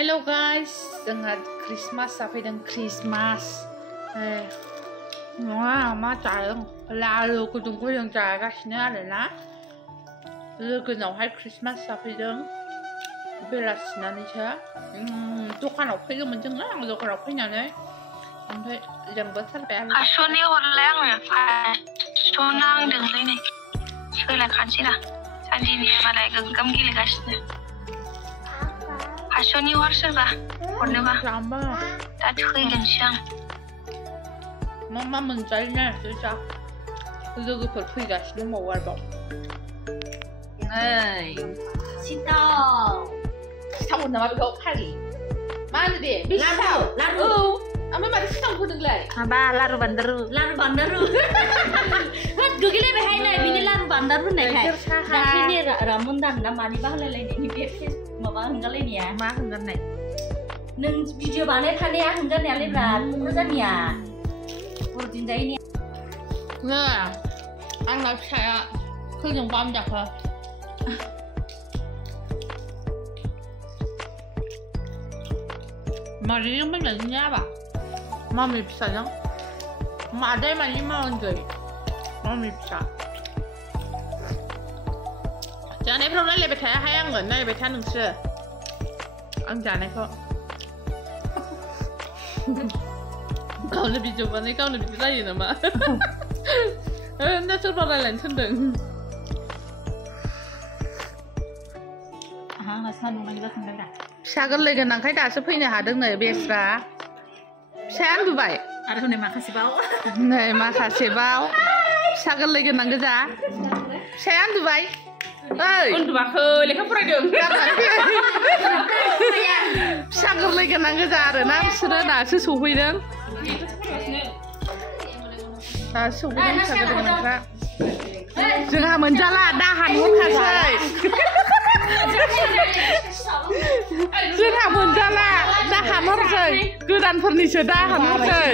Hello guys, जोंहा Christmas जाफैदों Christmas. मा जादों? लारु गुदुं जागासिनो आरोना. लोगोनावहाय Christmas जाफैदों. बेलासिनानैसो दखानाव फैदोंमोन जोङो. आं दखानाव फैनानै ओमफ्राय लेंबोथारबाय आरो. आस'नि हरलाय आङो नांदोंलै नै सोलायखानोसै रा सानदिनिया मालाय गोग्गोम गेलेगासिनो. आस'नि हर सोरबा हरनोबा दा थैगोनसो आं. मा मोनजायोना जोसा लोगोफोर फैगासिनो दंबावो आरोबाव. सिथाव होनो नामा बेखौ खालि मा होनो दे बे सिथाव लारु ओमफ्राय माथो सिथाव होदोंलाय माबा लारु बान्दारु होद गोग्लैलायबायहाय नै बिनि लारु बान्दारु होननायखाय दाख्लैनि रामोनदान ना मानिबा होलायलायनायनि बे माबा होनगालायनाया मा होनगारनाय नों भिडिअ बानाय थानाया होनगारनायालाय ब्रा क'क्राझारनिया बर'दिन जायैनि आंना फिसाया सोरजों बामजाखो मादैजों बामजादों जाबा मामि फिसाजों मादै मानि मावनोसै मामि फिसा जानायफ्राव रायलायबाय थायाहाय आङो नायबाय था नोंसोरो आं जानायखौ गावनो भिडिअ बानाय गावनो बिदि जायो नामा दा सोरबा रायलायनो थिनदों फिसा गोरलै गोनांखाय दासो फैनो हादों नै बेस्रा फिसाया उन्दुबाय आरो हनै माखासेबाव नै माखासेबाव फिसा गोरलै गोनां गोजा फिसाया उन्दुबाय ओइ उन्दुवाखै लेखा फरायदों फिसा गोरलै गोनां गोजा आरोना बिसोरो दासो सफैदों दासो सफैदों फिसा गोरलै गोनांफ्रा जोंहा मोनजाला दाहान हरखासै जोंहा मोनजाला दाहान हरसै गोदानफोरनिसो दाहान हरसै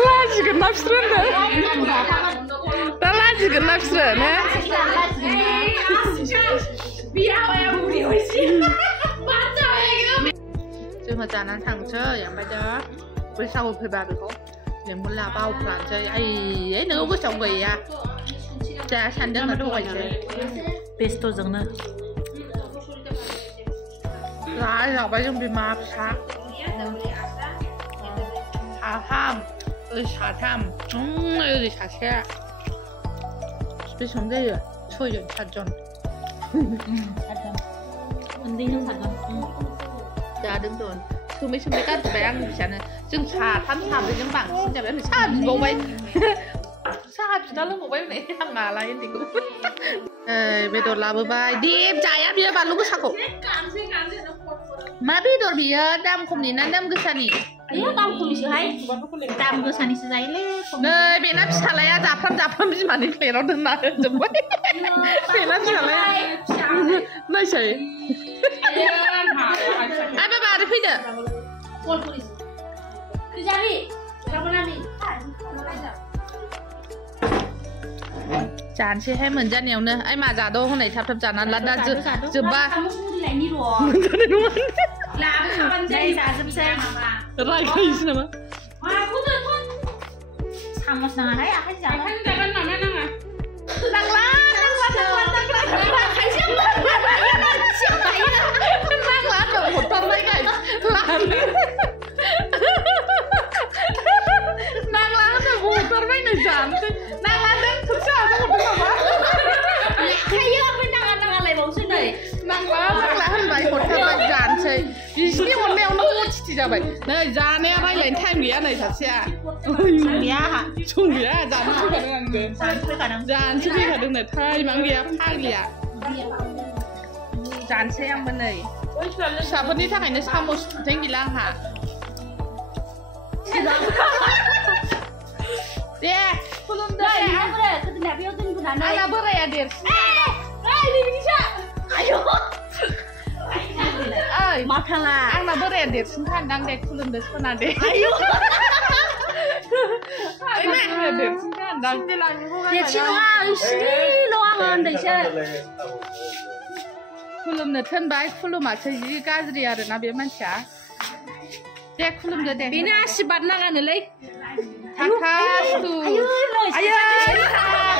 लाजिगोन ना बिसोरो होनदों दा लाजिगोन ना बिसोरो ने जोङो जानानै थांसै ओमफ्राय दा बैसागु फैबा बेखौ लेंहरला बावफ्लानोसै आइ नोङो गोसोआव गैया जा सानदों ना दहायसो बेस्थ'जोंनो जाबाय जों बिमा फिसा साथाम ओरै साथाम ओरै सासे बेसेबां जायो 6 जन 7 जन उन्दैनो साथाम जादों दन सोमै गारजोब्बाय आंनि फिसानो जों साथाम साब्रैजों बांसिन जाबाय आंनो साहा बिबावबाय साहा बिना लोंबावबाय हनै आंनालाय उन्दैखौ बेदर लाबोबाय दे जाया बियो बानलु गोसाखौ मा बेदर बियो दाम खमनि ना दाम गोसानि दाम खमनिसोहाय दाम गोसानिसो जायोलै नै बेना फिसालाया जाफ्राम बिमानि प्लेटाव दोनना होजोब्बाय बेना फिसालाया नायसै बाबा आरो फैदो जानोसैहाय मोनजानायावनो आइ मा जादो हनै थाब जानानै ला दा जोब्बा रायखायोसो नामा सामस नाङाहाय आखाइ जागोन नामा नाङा नांला हरथारबाय गाय नांला होननांगौ हरथारबाय नै जानोसै नांला नों थोरसि आहाजों हरदों नामा लेखायो ओमफ्राय नाङालायबावसो नै नांला होनबाय हरथारबाय जानोसै बिसिनि हरनायावनो अथिथि जाबाय नै जानाया रायलायनो टाइम गैया नै सासेया सम गैया जानो फैखादों आंबो जानोसो फैखादों नै टाइमानो गैया फाग्लिया जानोसै आंबो नै फिसाफोरनि थाखायनो सामस थुथें गैला आंहा दे खुलुमदो आंना बोराया देरसिन माथाला आंना बोराया देरसिन थांदां दे खुलुमदो सना दे देरसिनसो होनदां देरसिन नङा इसेल' आङो उन्दैसो खुलुमनो थोनबाय खुलुमासै जि गाज्रि आरोना बे मानसिया दे खुलुमदो दे बेनो आशिर्बाद नाङानोलै थाखास्तु आयै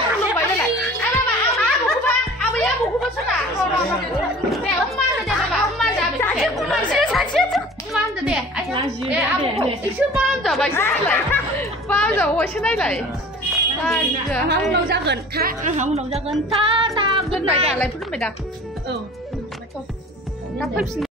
खुलुमबाय नालाय आबैखौबो सोना दे अम्मा होनो दे बाबा अम्मा होनदो अम्मा होनदो दे दे आबौखौ एसे मा होनजाबायसो नायलाय मा होनजाबायसो नायलाय आंहा उनाव जागोन था आंहा उनाव जागोन था खुलुमबाय दालाय खुलुमबाय दा औ दा फैफिन